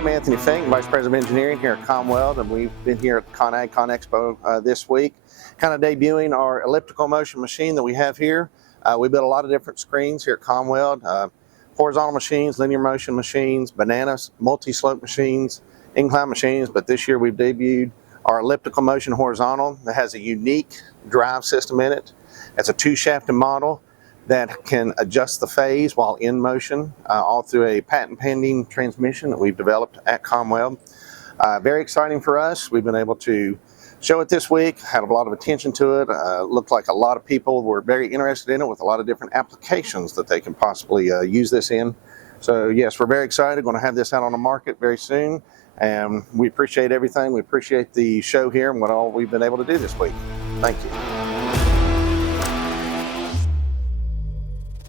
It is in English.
I'm Anthony Fink, Vice President of Engineering here at Conn-Weld, and we've been here at ConExpo this week, kind of debuting our elliptical motion machine that we have here. We built a lot of different screens here at Conn-Weld, horizontal machines, linear motion machines, bananas, multi-slope machines, incline machines, but this year we've debuted our elliptical motion horizontal that has a unique drive system in it. It's a two-shafted model that can adjust the phase while in motion, all through a patent-pending transmission that we've developed at Conn-Weld. Very exciting for us. We've been able to show it this week, had a lot of attention to it. Looked like a lot of people were very interested in it with a lot of different applications that they can possibly use this in. So yes, we're very excited, going to have this out on the market very soon. And we appreciate everything. We appreciate the show here and what all we've been able to do this week. Thank you.